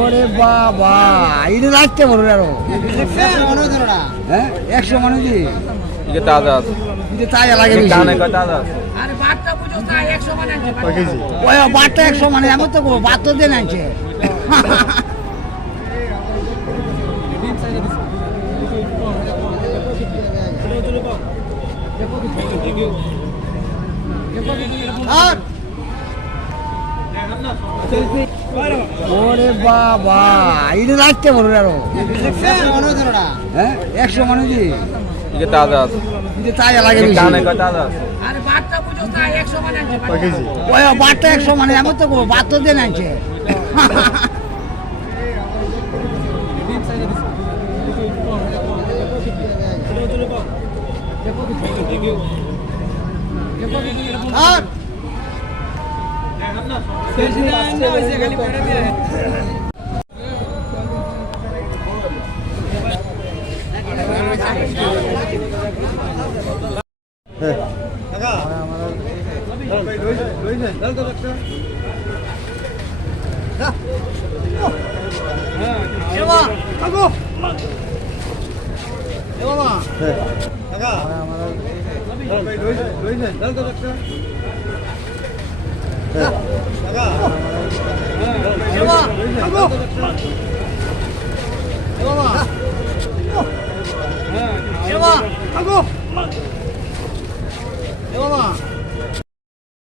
ওরে বাবা এটা লাগতে বলো আরো 100 মানুষ তাজা তাজা লাগে বারটা 100 মানে আমি তো বাদ তো দিয়ে আনছে ওরে বাবা এটা লাগতে বলো আরো 100 মানুষ তাজা তাজা লাগে বারটা 100 মানে আমি তো বাদ তো দিয়ে আনছে বাবা